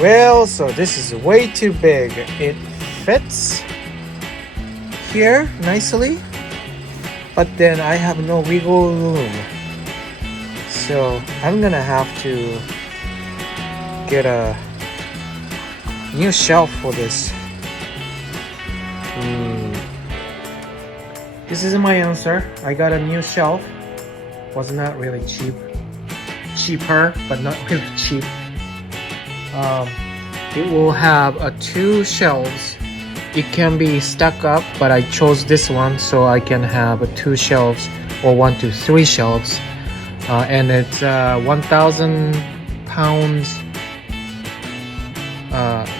Well, so this is way too big. It fits here nicely, but then I have no wiggle room. So I'm gonna have to get a new shelf for this. This is my answer. I got a new shelf. Was not really cheap. Cheaper, but not really cheap. It will have two shelves. It can be stuck up, but I chose this one so I can have two shelves, or 1 to 3 shelves. And it's 1,000 pounds.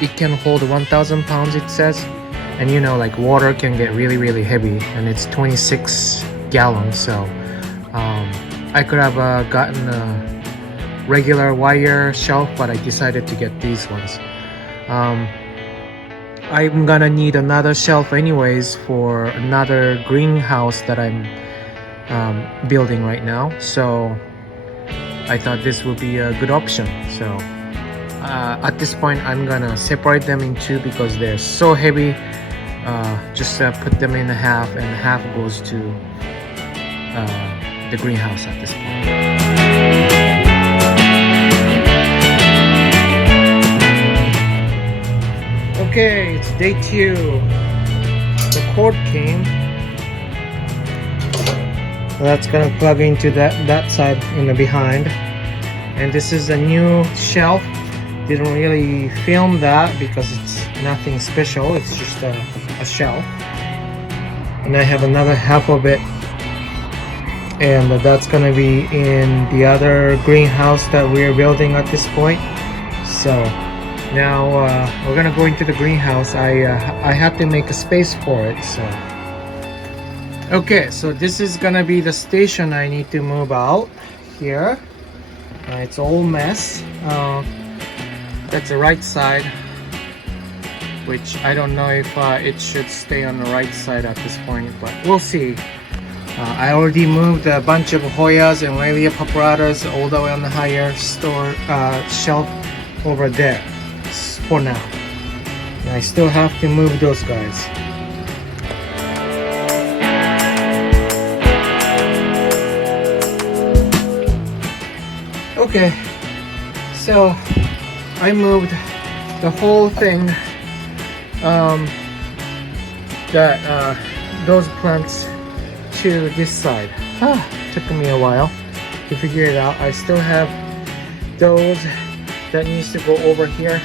It can hold 1,000 pounds, it says. And you know, like water can get really heavy, and it's 26 gallons. So I could have gotten a regular wire shelf, but I decided to get these ones. I'm gonna need another shelf anyways for another greenhouse that I'm building right now. So I thought this would be a good option. So at this point I'm gonna separate them in two because they're so heavy. Just put them in half, and half goes to the greenhouse at this point. Okay, it's day 2. The cord came. That's gonna plug into that side in the behind. And this is a new shelf. Didn't really film that because it's nothing special. It's just a shelf. And I have another half of it. And that's gonna be in the other greenhouse that we're building at this point. So now we're gonna go into the greenhouse. I have to make a space for it. So okay, so this is gonna be the station I need to move out here. It's all mess. That's the right side, which I don't know if it should stay on the right side at this point, but we'll see. I already moved a bunch of Hoyas and Laelia papyratas all the way on the higher shelf over there for now. And I still have to move those guys. Okay, so I moved the whole thing, those plants to this side. Took me a while to figure it out. I still have those that needs to go over here.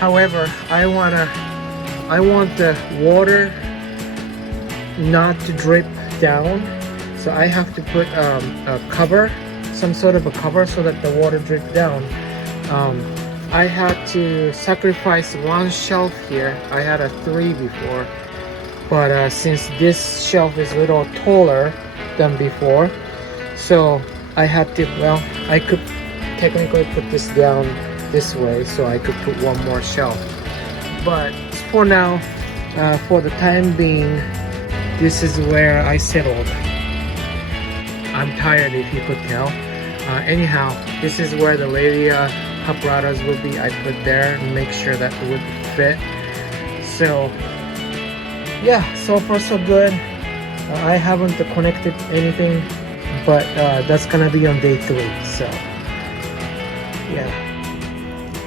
However, I want the water not to drip down, so I have to put a cover, some sort of a cover, so that the water drip down. I had to sacrifice one shelf here. I had a 3 before, but since this shelf is a little taller than before, so I had to, well, I could technically put this down this way so I could put one more shelf. But for now, for the time being, this is where I settled. I'm tired, if you could tell. Anyhow, this is where the Laelia papyratas would be. I put there and make sure that it would fit. So yeah, so far so good. I haven't connected anything, but that's gonna be on day 3. So yeah.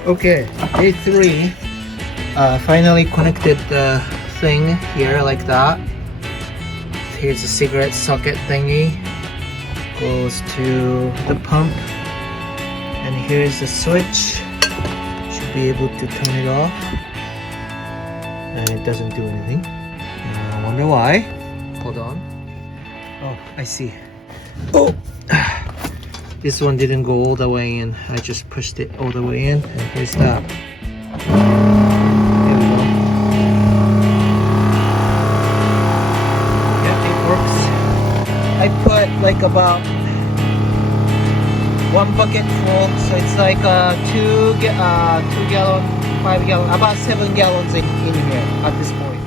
Okay, day 3. Finally connected the thing here like that. Here's a cigarette socket thingy. Goes to the pump. And here's the switch. Should be able to turn it off. And it doesn't do anything. I wonder why. Hold on. Oh, I see. Oh! This one didn't go all the way in. I just pushed it all the way in. And here's that. There we go. Yeah, it works. I put like about 1 bucket full, so it's like 2 gallon, 5 gallon, about 7 gallons in here at this point.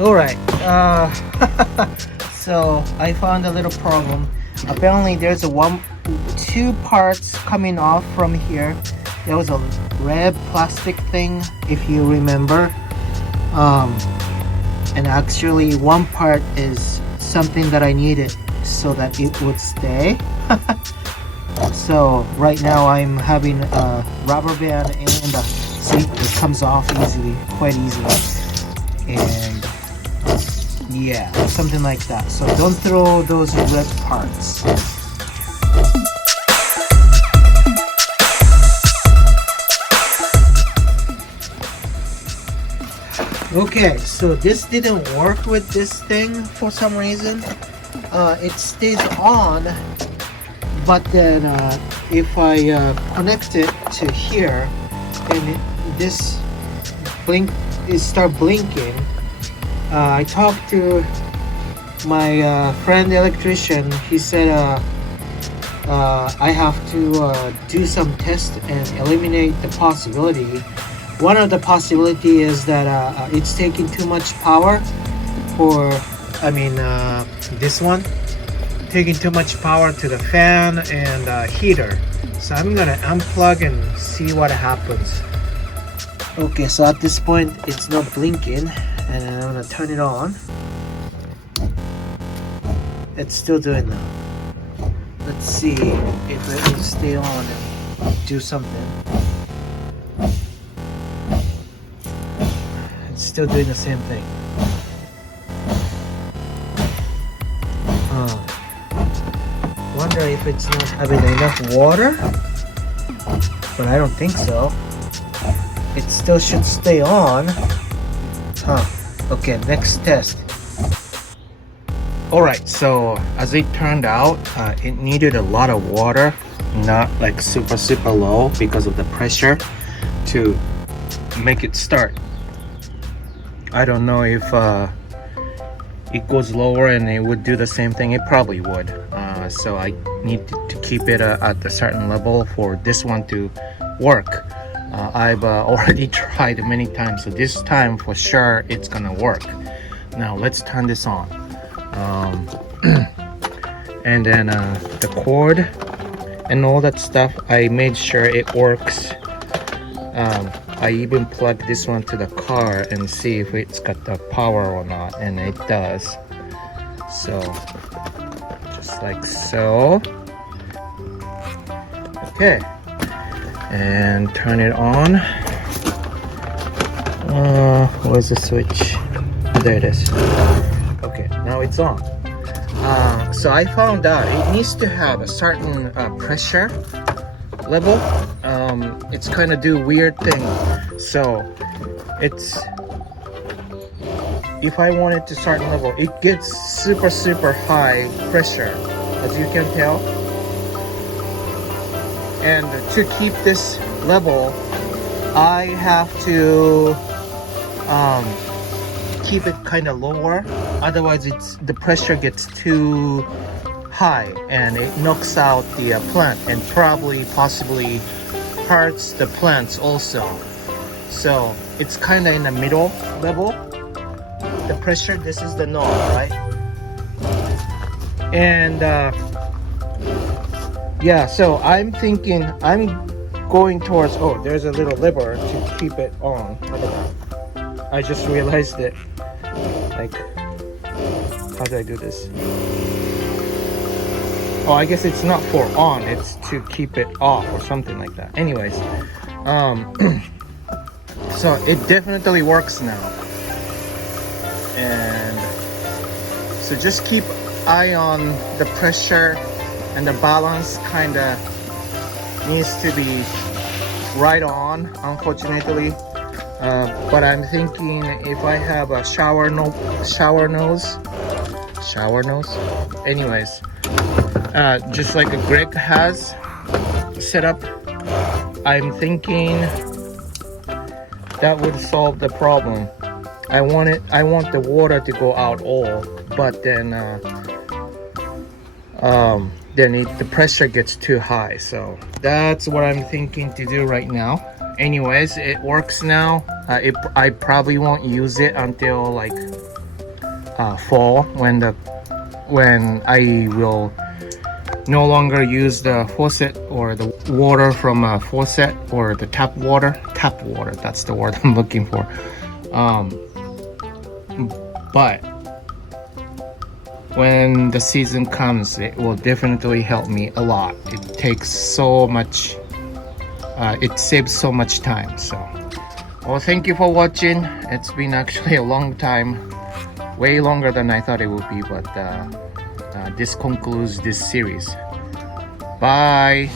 All right, So I found a little problem. Apparently there's two parts coming off from here. There was a red plastic thing, if you remember. And actually one part is something that I needed so that it would stay. So right now I'm having a rubber band and see, it comes off easily, quite easily. And yeah, something like that. So don't throw those red parts. Okay, so this didn't work with this thing for some reason. It stays on, but then if I connect it to here and this start blinking, I talked to my friend electrician. He said I have to do some tests and eliminate the possibility. One of the possibility is that it's taking too much power for, this one, taking too much power to the fan and heater. So I'm gonna unplug and see what happens. Okay, so at this point it's not blinking, and I'm gonna turn it on. It's still doing that. Let's see if it will stay on and do something. It's still doing the same thing. Wonder if it's not having enough water, but I don't think so. It still should stay on. Okay, next test. Alright, so as it turned out, it needed a lot of water, not like super low because of the pressure to make it start. I don't know if it goes lower and it would do the same thing. It probably would. So I need to keep it at a certain level for this one to work. I've already tried many times, so this time for sure it's gonna work. Now let's turn this on. And then the cord and all that stuff, I made sure it works. I even plugged this one to the car and see if it's got the power or not, and it does. So just like so. Okay, and turn it on. Where's the switch? There it is. Okay, now it's on. So I found out it needs to have a certain pressure level. It's kind of do weird thing. So it's, if I want it to certain level, it gets super high pressure, as you can tell. And to keep this level, I have to keep it kind of lower. Otherwise, the pressure gets too high and it knocks out the plant and possibly hurts the plants also. So it's kind of in the middle level. The pressure, this is the knob, right? And yeah, so I'm thinking I'm going towards, oh, there's a little lever to keep it on. I just realized it. Like, how do I do this? Oh, I guess it's not for on, it's to keep it off or something like that. Anyways, so it definitely works now. And so just keep eye on the pressure, and the balance kind of needs to be right on, unfortunately. But I'm thinking if I have a shower nose, anyways, just like Greg has set up, I'm thinking that would solve the problem. I want the water to go out all, but then the pressure gets too high. So that's what I'm thinking to do right now. Anyways, it works now. I probably won't use it until like fall, when the when I will no longer use the faucet or the water from a faucet or the tap water, that's the word I'm looking for. But when the season comes, it will definitely help me a lot. It takes so much, it saves so much time. So, well, thank you for watching. It's been actually a long time, way longer than I thought it would be, but this concludes this series. Bye.